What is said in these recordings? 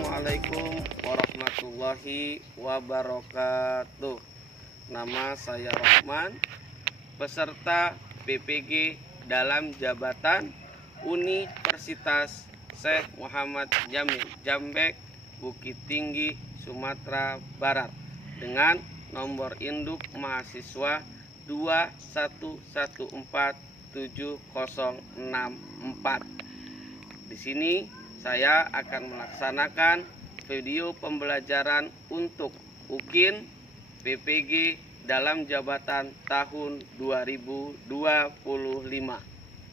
Assalamualaikum warahmatullahi wabarakatuh. Nama saya Rohman, peserta PPG dalam jabatan Universitas Syekh Muhammad Jamil, Jambek, Bukit Tinggi, Sumatera Barat, dengan nomor induk mahasiswa 2114704. Di sini saya akan melaksanakan video pembelajaran untuk UKIN PPG dalam jabatan tahun 2025.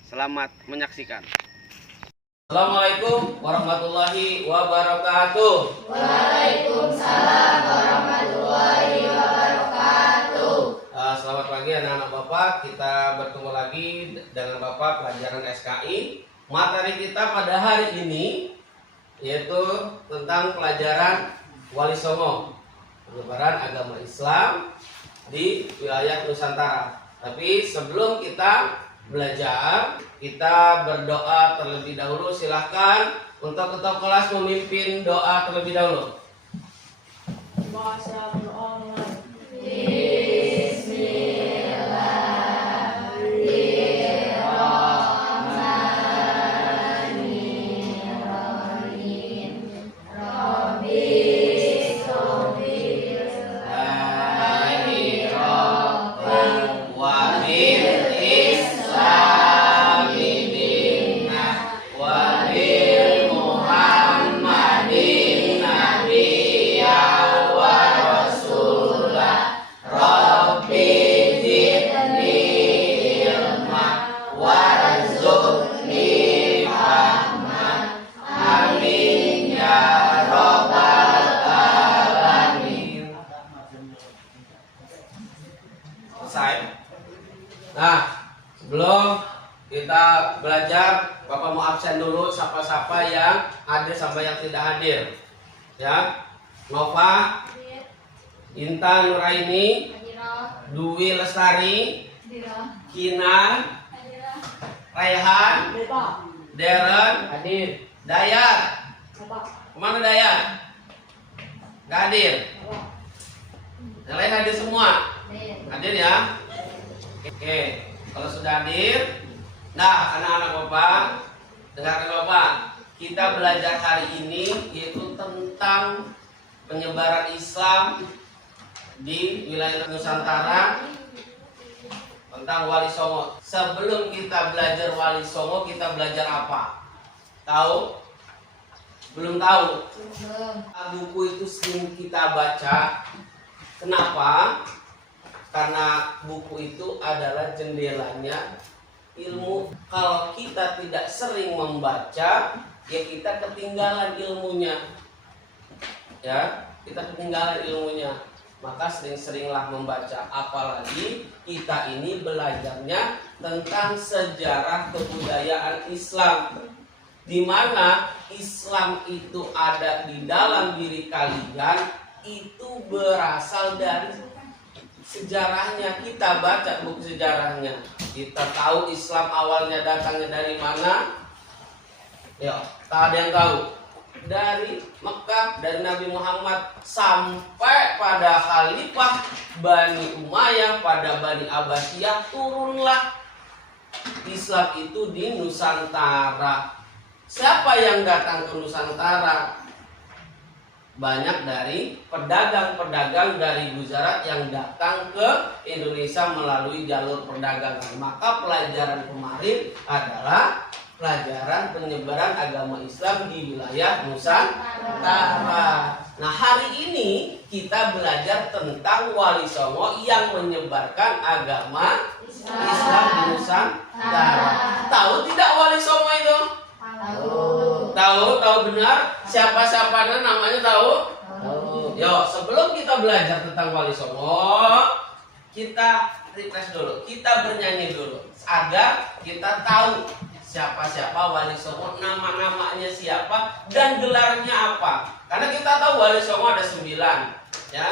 Selamat menyaksikan. Assalamualaikum warahmatullahi wabarakatuh. Waalaikumsalam warahmatullahi wabarakatuh. Selamat pagi anak-anak Bapak. Kita bertemu lagi dengan Bapak pelajaran SKI. Materi kita pada hari ini yaitu tentang pelajaran Wali Songo, penyebaran agama Islam di wilayah Nusantara. Tapi sebelum kita belajar, kita berdoa terlebih dahulu. Silahkan untuk ketua kelas memimpin doa terlebih dahulu. Nah, sebelum kita belajar, Bapak mau absen dulu siapa-siapa yang hadir sampai yang tidak hadir. Ya, Nova, Intan Nuraini, Dwi Lestari, Kinan, Raihan, Deren, hadir. Dayat, kemana Dayat? Gak hadir. Yang lain hadir semua. Hadir ya. Oke, kalau sudah hadir, nah anak-anak Bapak, dengarkan Bapak, kita belajar hari ini yaitu tentang penyebaran Islam di wilayah Nusantara, tentang Wali Songo. Sebelum kita belajar Wali Songo, kita belajar apa? Tahu? Belum tahu? Buku itu sering kita baca. Kenapa? Karena buku itu adalah jendelanya ilmu. Kalau kita tidak sering membaca, ya kita ketinggalan ilmunya. Ya, kita ketinggalan ilmunya. Maka sering-seringlah membaca. Apalagi kita ini belajarnya tentang sejarah kebudayaan Islam, di mana Islam itu ada di dalam diri kalian, itu berasal dari sejarahnya. Kita baca buku sejarahnya, kita tahu Islam awalnya datangnya dari mana. Ya, tak ada yang tahu. Dari Mekah, dari Nabi Muhammad sampai pada Khalifah Bani Umayyah, pada Bani Abbasiyah, turunlah Islam itu di Nusantara. Siapa yang datang ke Nusantara? Banyak dari pedagang-pedagang dari Gujarat yang datang ke Indonesia melalui jalur perdagangan. Maka pelajaran kemarin adalah pelajaran penyebaran agama Islam di wilayah Nusantara. Nah, hari ini kita belajar tentang Wali Songo yang menyebarkan agama Islam di Nusantara. Tahu tidak Wali Songo itu? Tahu benar? Siapa-siapanya namanya tahu? Yo, sebelum kita belajar tentang Wali Songo, kita refresh dulu, kita bernyanyi dulu agar kita tahu siapa-siapa Wali Songo, nama-namanya siapa dan gelarnya apa. Karena kita tahu Wali Songo ada 9, ya.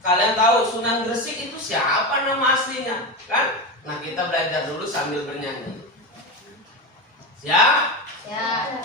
Kalian tahu Sunan Gresik itu siapa nama aslinya, kan? Nah, kita belajar dulu sambil bernyanyi. Siap? Ya.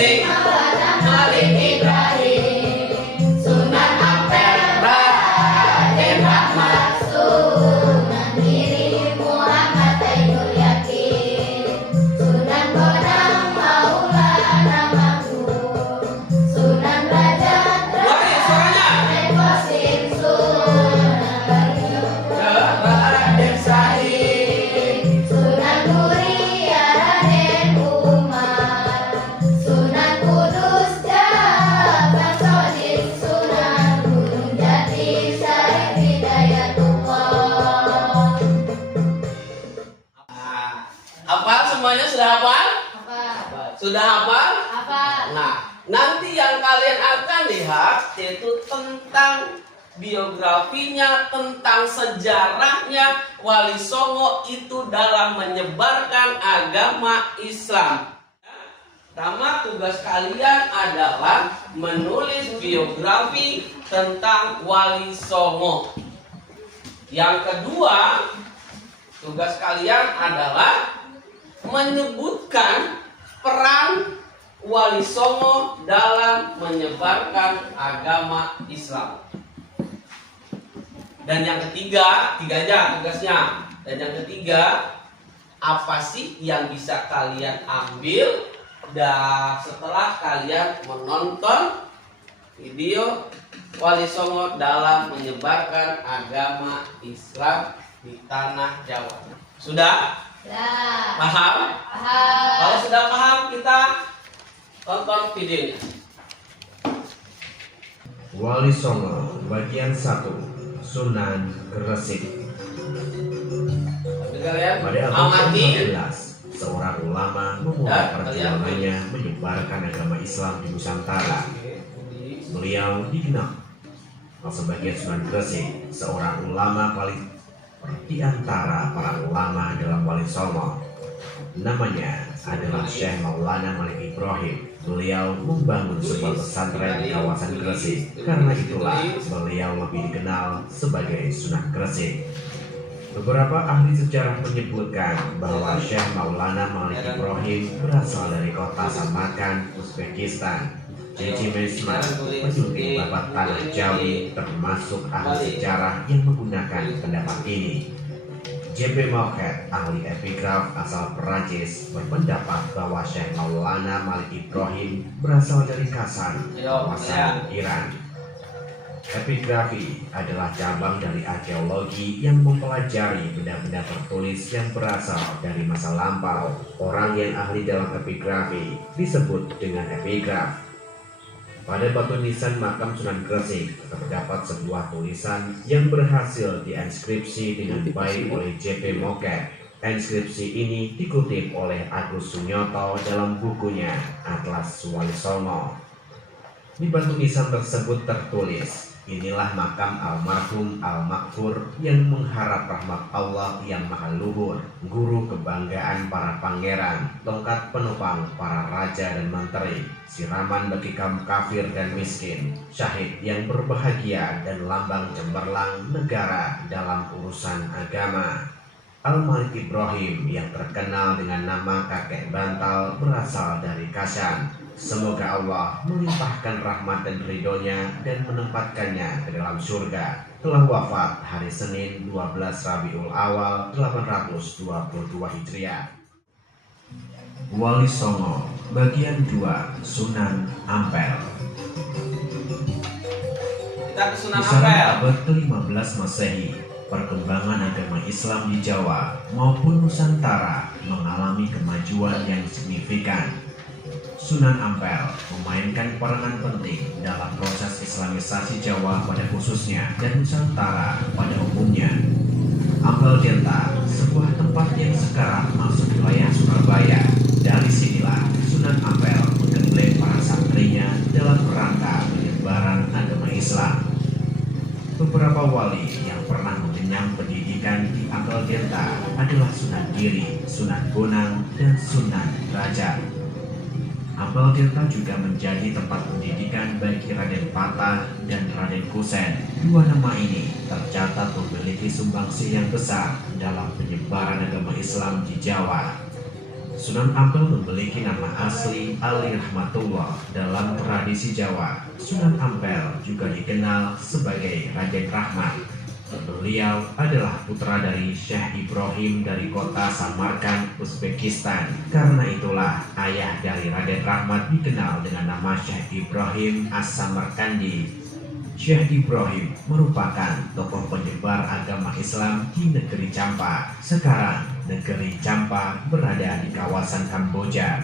Sing Maulana Malik Ibrahim, Sunan Ampel Raden Rahmat, Sunan Giri Muhammad Ainul Yakin, Sunan Bonang Maulana Mahmud, Sunan Raja Wari suaranya. Kosim, Sunan Raden Sahid, Sunan Muria Raden Umar, Sunan Kudus Jabal Sodin, Sunan Gunung Jati Syarif Hidayatullah. Hafal semuanya, sudah hafal? Apa? Sudah hafal? Apa? Nah, nanti yang kalian akan lihat yaitu tentang biografinya, tentang sejarahnya Wali Songo itu dalam menyebarkan agama Islam. Pertama, tugas kalian adalah menulis biografi tentang Wali Songo. Yang kedua, tugas kalian adalah menyebutkan peran Wali Songo dalam menyebarkan agama Islam. Dan yang ketiga, tiga aja tugasnya. Dan yang ketiga, apa sih yang bisa kalian ambil setelah kalian menonton video Wali Songo dalam menyebarkan agama Islam di tanah Jawa. Sudah? Ya. Paham? Paham. Kalau sudah paham, kita tonton videonya. Wali Songo bagian 1, Sunan Gresik. Dengar ya, Pada abad amati. ke-15, seorang ulama memulai perjuangannya menyebarkan agama Islam di Nusantara. Beliau dikenal sebagai Sunan Gresik, seorang ulama paling di antara para ulama dalam Wali Songo. Namanya adalah Syekh Maulana Malik Ibrahim. Beliau membangun sebuah pesantren di kawasan Gresik. Karena itulah beliau lebih dikenal sebagai Sunan Gresik. Beberapa ahli sejarah menyebutkan bahwa Syekh Maulana Malik Ibrahim berasal dari kota Samarkand, Uzbekistan. Cici Mesma meneliti babat tanah Jawi, termasuk ahli sejarah yang menggunakan pendapat ini. J.P. Moket, ahli epigraf asal Perancis, berpendapat bahwa Syekh Maulana Malik Ibrahim berasal dari Kasan, kawasan Iran. Epigrafi adalah cabang dari arkeologi yang mempelajari benda-benda tertulis yang berasal dari masa lampau. Orang yang ahli dalam epigrafi disebut dengan epigraf. Pada batu nisan makam Sunan Gresik terdapat sebuah tulisan yang berhasil diinskripsi dengan baik oleh J.P. Moket. Inskripsi ini dikutip oleh Agus Sunyoto dalam bukunya Atlas Wali Songo. Di batu nisan tersebut tertulis, "Inilah makam almarhum Al-Makfur yang mengharap rahmat Allah yang maha luhur, guru kebanggaan para pangeran, tongkat penopang para raja dan menteri, siraman bagi kaum kafir dan miskin, syahid yang berbahagia dan lambang cemerlang negara dalam urusan agama." Al-Malik Ibrahim yang terkenal dengan nama kakek bantal berasal dari Kasan. Semoga Allah melimpahkan rahmat dan ridhonya dan menempatkannya ke dalam surga. Telah wafat hari Senin 12 Rabiul Awal 822 Hijriah. Wali Songo bagian 2, Sunan Ampel. Kita ke Sunan Di sana Ampel. abad ke-15 Masehi, perkembangan agama Islam di Jawa maupun Nusantara mengalami kemajuan yang signifikan. Sunan Ampel memainkan peranan penting dalam proses Islamisasi Jawa pada khususnya dan Nusantara pada umumnya. Ampel Delta, sebuah tempat yang sekarang masuk wilayah Surabaya. Dari sinilah Sunan Ampel menggembleng para santrinya dalam rangka penyebaran agama Islam. Beberapa wali yang pernah mengenyam pendidikan di Ampel Delta adalah Sunan Giri, Sunan Bonang, dan Sunan Raja. Ampel Delta juga menjadi tempat pendidikan bagi Raden Patah dan Raden Kusen. Dua nama ini tercatat memiliki sumbangsi yang besar dalam penyebaran agama Islam di Jawa. Sunan Ampel memiliki nama asli Ali Rahmatullah. Dalam tradisi Jawa, Sunan Ampel juga dikenal sebagai Raden Rahmat. Beliau adalah putra dari Syekh Ibrahim dari kota Samarkand, Uzbekistan. Karena itulah ayah dari Raden Rahmat dikenal dengan nama Syekh Ibrahim As-Samarkandi. Syekh Ibrahim merupakan tokoh penyebar agama Islam di negeri Champa. Sekarang, negeri Champa berada di kawasan Kamboja.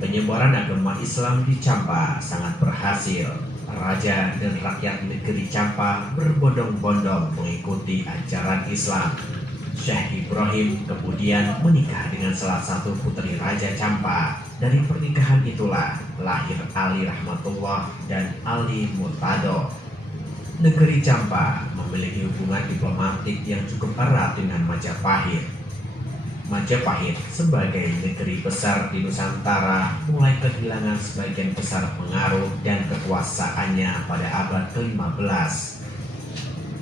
Penyebaran agama Islam di Champa sangat berhasil. Raja dan rakyat negeri Champa berbondong-bondong mengikuti ajaran Islam. Syekh Ibrahim kemudian menikah dengan salah satu putri Raja Champa. Dari pernikahan itulah lahir Ali Rahmatullah dan Ali Murtado. Negeri Champa memiliki hubungan diplomatik yang cukup erat dengan Majapahit. Majapahit sebagai negeri besar di Nusantara mulai kehilangan sebagian besar pengaruh dan kekuasaannya pada abad ke-15.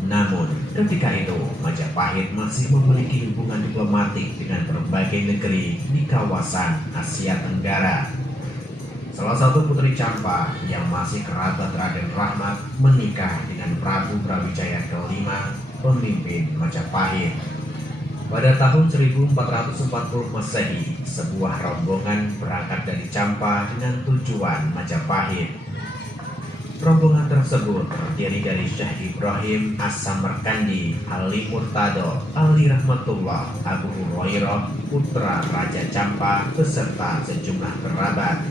Namun, ketika itu Majapahit masih memiliki hubungan diplomatik dengan berbagai negeri di kawasan Asia Tenggara. Salah satu putri Champa yang masih kerabat Raden Rahmat menikah dengan Prabu Brawijaya ke-5, pemimpin Majapahit. Pada tahun 1440 Masehi, sebuah rombongan berangkat dari Champa dengan tujuan Majapahit. Rombongan tersebut terdiri dari Syekh Ibrahim As-Samarkandi, Ali Murtado, Ali Rahmatullah, Abu Hurairah, putra Raja Champa, beserta sejumlah kerabat.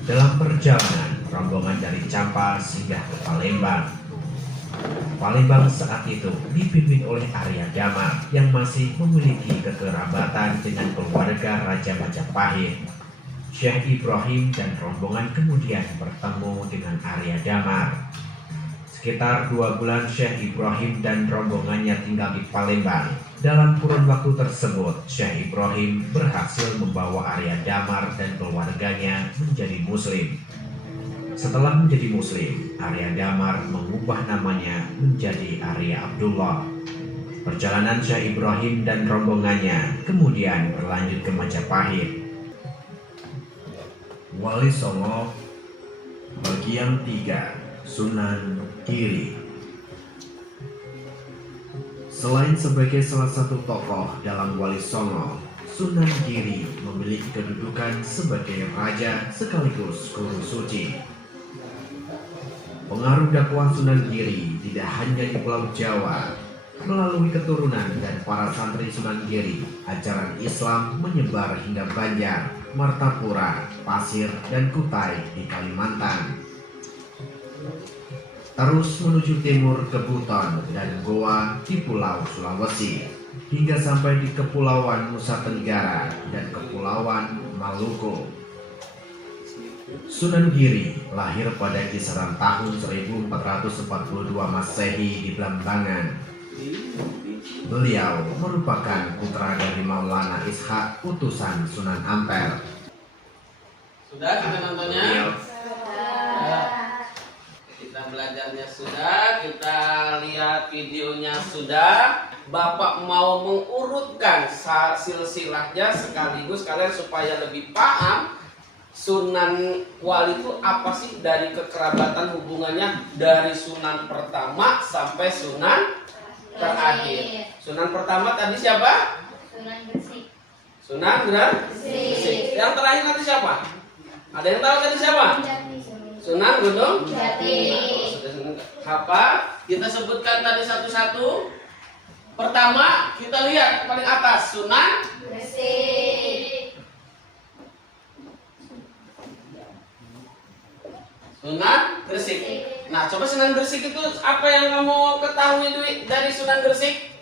Dalam perjalanan, rombongan dari Champa singgah ke Palembang. Palembang saat itu dipimpin oleh Arya Damar yang masih memiliki kekerabatan dengan keluarga Raja Majapahit. Syekh Ibrahim dan rombongan kemudian bertemu dengan Arya Damar. Sekitar 2 bulan Syekh Ibrahim dan rombongannya tinggal di Palembang. Dalam kurun waktu tersebut, Syekh Ibrahim berhasil membawa Arya Damar dan keluarganya menjadi Muslim. Setelah menjadi Muslim, Arya Damar mengubah namanya menjadi Arya Abdullah. Perjalanan Syekh Ibrahim dan rombongannya kemudian berlanjut ke Majapahit. Wali Songo bagian 3, Sunan Giri. Selain sebagai salah satu tokoh dalam Wali Songo, Sunan Giri memiliki kedudukan sebagai raja sekaligus guru suci. Pengaruh dakwah Sunan Giri tidak hanya di Pulau Jawa. Melalui keturunan dan para santri Sunan Giri, ajaran Islam menyebar hingga Banjar, Martapura, Pasir, dan Kutai di Kalimantan. Terus menuju timur ke Buton dan Goa di Pulau Sulawesi, hingga sampai di Kepulauan Nusa Tenggara dan Kepulauan Maluku. Sunan Giri lahir pada kisaran tahun 1442 Masehi di Blambangan. Beliau merupakan putra dari Maulana Ishak, utusan Sunan Ampel. Sudah kita nontonnya? Kita belajarnya sudah, kita lihat videonya sudah. Bapak mau mengurutkan silsilahnya sekaligus kalian supaya lebih paham Sunan Wali itu apa sih, dari kekerabatan hubungannya dari Sunan pertama sampai Sunan terakhir. Sunan pertama tadi siapa? Sunan Gresik. Sunan Gresik. Yang terakhir nanti siapa? Ada yang tahu tadi siapa? Sunan Gunung Jati. Apa? Kita sebutkan tadi satu-satu. Pertama kita lihat paling atas, Sunan Gresik. Sunan Gresik. Nah, coba Sunan Gresik itu apa yang kamu ketahui dari Sunan Gresik?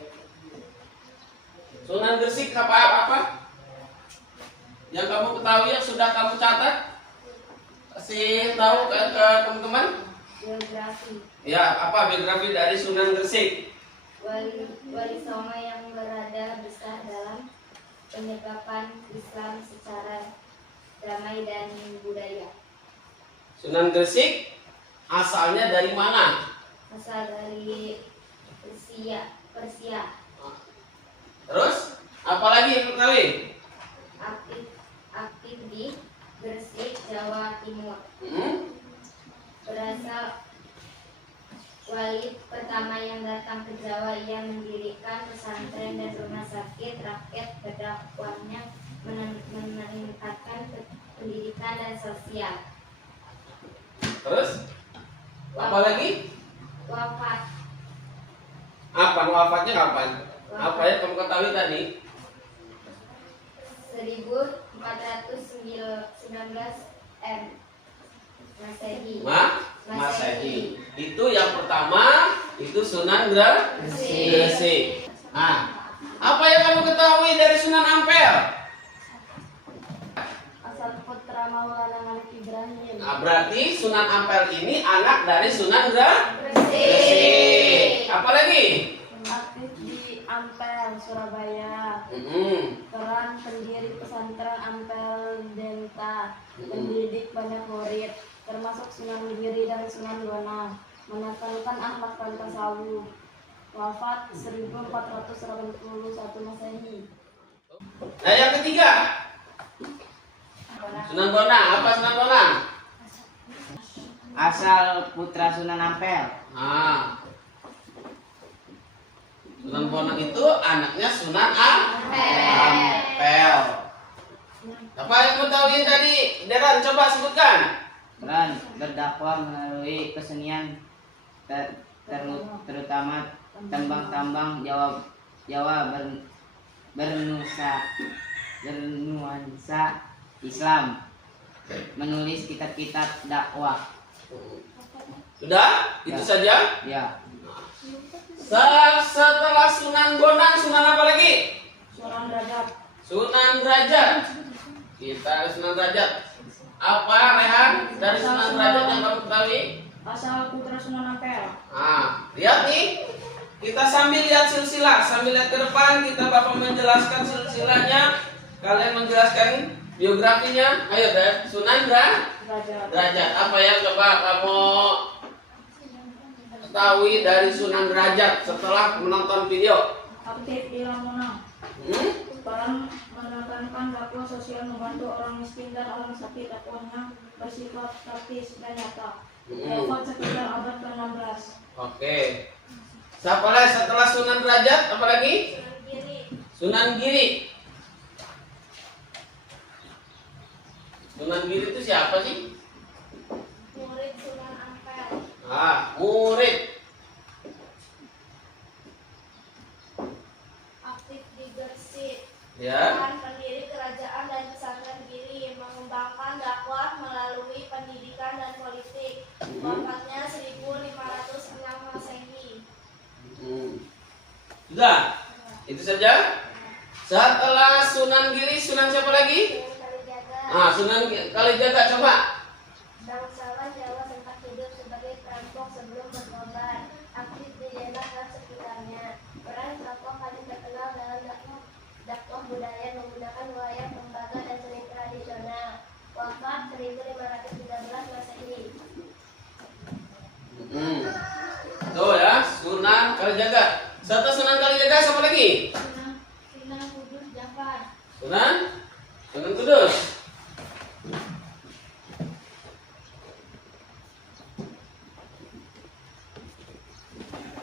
Sunan Gresik apa? Yang kamu ketahui, yang sudah kamu catat? Kasih tahu ke teman-teman. Biografi. Ya, apa biografi dari Sunan Gresik? Wali Songo yang berada besar dalam penyebaran Islam secara damai dan budaya. Sunan Gresik asalnya dari mana? Asal dari Persia. Terus, apalagi yang ketahui? Aktif aktif di Gresik, Jawa Timur. Berasal wali pertama yang datang ke Jawa, ia mendirikan pesantren dan rumah sakit rakyat. Berdakwahnya meningkatkan pendidikan dan sosial. Terus apa lagi? Wafat. Apa wafatnya kapan? Apa ya kamu ketahui tadi? 1419 Masehi. Masehi. Itu yang pertama, itu Sunan Gresik. Nah, apa yang kamu ketahui dari Sunan Ampel? Asal putra Maulana Malik Ibrahim. Nah, berarti Sunan Ampel ini anak dari Sunan Gresik. Apa lagi? Aktif di Ampel, Surabaya. Peran pendiri pesantren Ampel Denta, pendidik banyak murid, termasuk Sunan Giri dan Sunan Bona, menekankan akhlak dan tasawuf. Wafat 1481 Masehi. Nah, yang ketiga, Sunan Bona. Apa Sunan Bona? Asal putra Sunan Ampel. Nah, Sunan Bonang itu anaknya Sunan Ampel. Apa yang kamu tahu tadi? Deran, coba sebutkan. Peran berdakwah melalui kesenian terutama tambang-tambang Jawa bernuansa Islam. Menulis kitab-kitab dakwah. Sudah? Itu saja? Ya. Setelah Sunan Bonang, Sunan apa lagi? Sunan Derajat. Sunan Derajat. Kita ke Sunan Derajat. Apa Rehan dari Sunan Derajat yang kamu ketahui? Asal putra Sunan Ampel. Nah, lihat nih. Kita sambil lihat silsilah, sambil lihat ke depan, kita Bapak menjelaskan silsilahnya, kalian menjelaskan biografinya. Ayo deh, Sunan Derajat. Apa yang coba kamu ketahui dari Sunan Derajat setelah menonton video? Aktif di Lamonang. Peran menekankan dakwah sosial, membantu orang miskin dan orang sakit. Dakwahnya bersifat praktis dan nyata. Wafat sekitar abad ke-16. Oke. Siapa lagi setelah Sunan Derajat? Apa lagi? Sunan Giri. Sunan Giri itu siapa sih? Murid Sunan Ampel. Murid. Aktif di Gresik. Ya. Peran pendiri kerajaan dan pesantren Giri, mengembangkan dakwah melalui pendidikan dan politik. Wafatnya 1506 Masehi. Sudah. Itu saja. Setelah Sunan Giri, Sunan siapa lagi? Sunan Kalijaga, coba. Bangsawan Jawa sempat hidup sebagai perampok sebelum bertobat. Aktif di daerah dan sekitarnya. Peran tokoh paling terkenal dalam dakwah budaya menggunakan wayang, tembaga, dan seni tradisional. Wafat 1513 Masehi. Tuh ya, Sunan Kalijaga. Setelah Sunan Kalijaga, siapa lagi? Sunan Kudus Jafar. Sunan Kudus.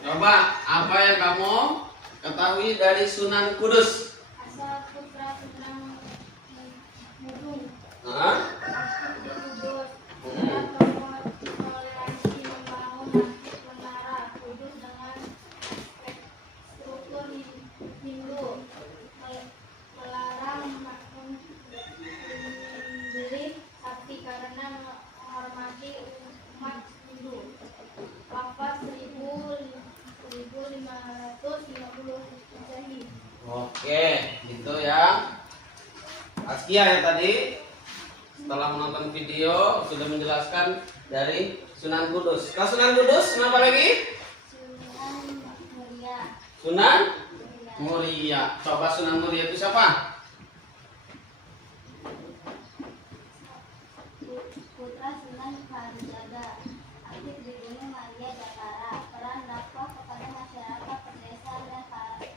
Coba, apa yang kamu ketahui dari Sunan Kudus? Asal putra Sunan Mudung. Aktif di Kudus. Toleransi, membangun masjid menara Kudus dengan struktur Hindu. Melarang membeli sapi karena menghormati umat Hindu. Wafat 1550 Masehi. Oke, gitu ya. Askia yang tadi setelah menonton video sudah menjelaskan dari Sunan Kudus. Nah, Sunan Kudus, kenapa lagi? Sunan Muria. Sunan Muria. Coba Sunan Muria itu siapa? Putra Sunan Kalijaga. Aktif di Gunung Maria, Jepara. Peran dakwah kepada masyarakat pedesaan dan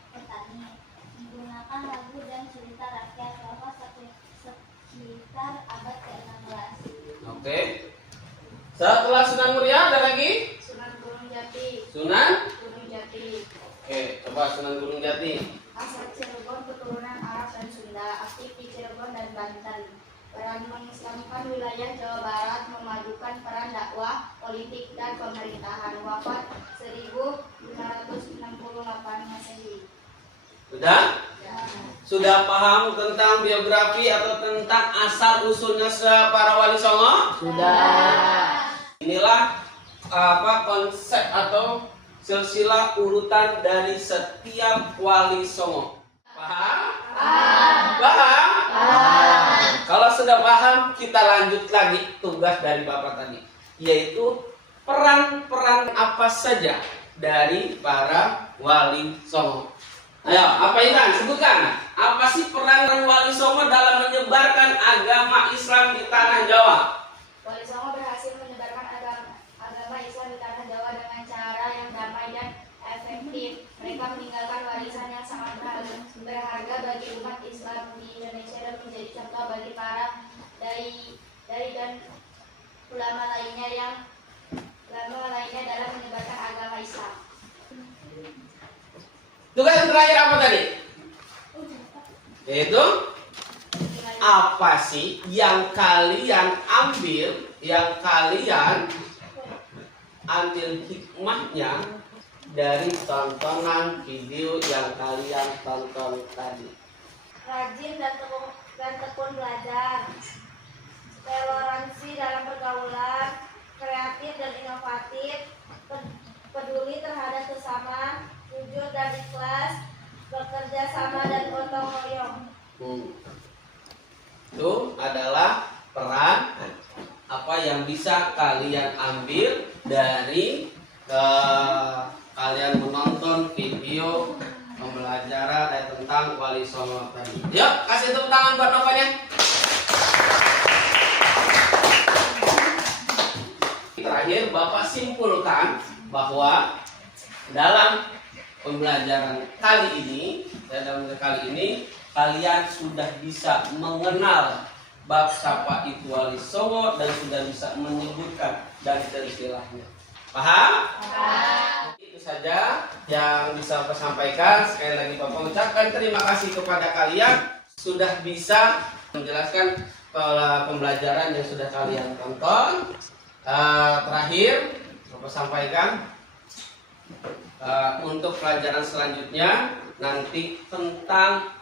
petani. Menggunakan lagu dan cerita rakyat. Wafat 15 Setelah Sunan Muria ada lagi? Sunan Gunung Jati. Sunan? Gunung Jati. Oke, coba Sunan Gunung Jati. Asal Cirebon, keturunan Arab dan Sunda, aktif di Cirebon dan Banten. Peran mengislamkan wilayah Jawa Barat, memajukan peran dakwah, politik, dan pemerintahan. Wafat 1568 Masehi. Sudah? Ya. Sudah paham tentang biografi atau tentang asal usulnya para wali songo? Sudah. Inilah konsep atau silsilah urutan dari setiap wali songo. Paham? Paham? Kalau sudah paham, kita lanjut lagi tugas dari Bapak tadi, yaitu peran-peran apa saja dari para wali songo. Ayo, apa Intan? Sebutkan. Apa sih peran wali songo dalam menyebarkan agama Islam di tanah Jawa? Wali Songo berhasil menyebarkan agama Islam di tanah Jawa dengan cara yang damai dan efektif. Mereka meninggalkan warisan yang sangat berharga bagi umat Islam di Indonesia dan menjadi contoh bagi para dai dan ulama lainnya dalam menyebarkan agama Islam. Tugas yang terakhir apa tadi? Yaitu apa sih yang kalian ambil hikmahnya dari tontonan video yang kalian tonton tadi? Rajin dan tekun belajar, toleransi dalam pergaulan, kreatif dan inovatif, peduli terhadap sesama, jujur dan ikhlas, bekerja sama dan gotong royong. Itu adalah peran apa yang bisa kalian ambil dari kalian menonton video pembelajaran tentang Wali Songo tadi. Yuk, kasih tepuk tangan buat Novanya. Terakhir, Bapak simpulkan bahwa dalam pembelajaran kali ini, kalian sudah bisa mengenal bab siapa itu Wali Songo dan sudah bisa menyebutkan dari istilahnya. Paham? Itu saja yang bisa Bapak sampaikan. Sekali lagi Bapak ucapkan terima kasih kepada kalian sudah bisa menjelaskan pembelajaran yang sudah kalian tonton. Terakhir Bapak sampaikan untuk pelajaran selanjutnya nanti tentang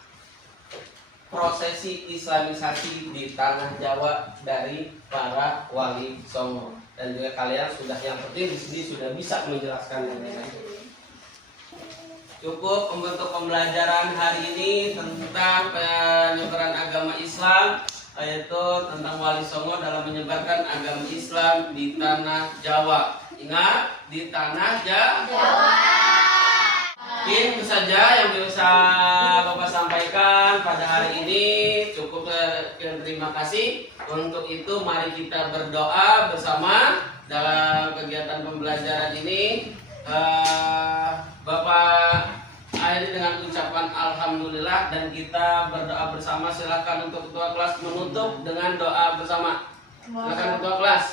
prosesi islamisasi di tanah Jawa dari para wali songo, dan juga kalian sudah, yang penting di sini sudah bisa menjelaskan yang lain. Cukup untuk pembelajaran hari ini tentang penyebaran agama Islam, yaitu tentang wali songo dalam menyebarkan agama Islam di tanah Jawa. Ingat, di tanah Jawa. Mungkin itu saja yang bisa Bapak sampaikan pada hari ini. Cukup, terima kasih. Untuk itu mari kita berdoa bersama dalam kegiatan pembelajaran ini. Bapak akhiri dengan ucapan alhamdulillah dan kita berdoa bersama. Silakan untuk ketua kelas menutup dengan doa bersama. Silakan ketua kelas.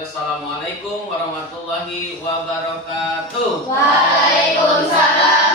Assalamualaikum warahmatullahi wabarakatuh. Waalaikumsalam.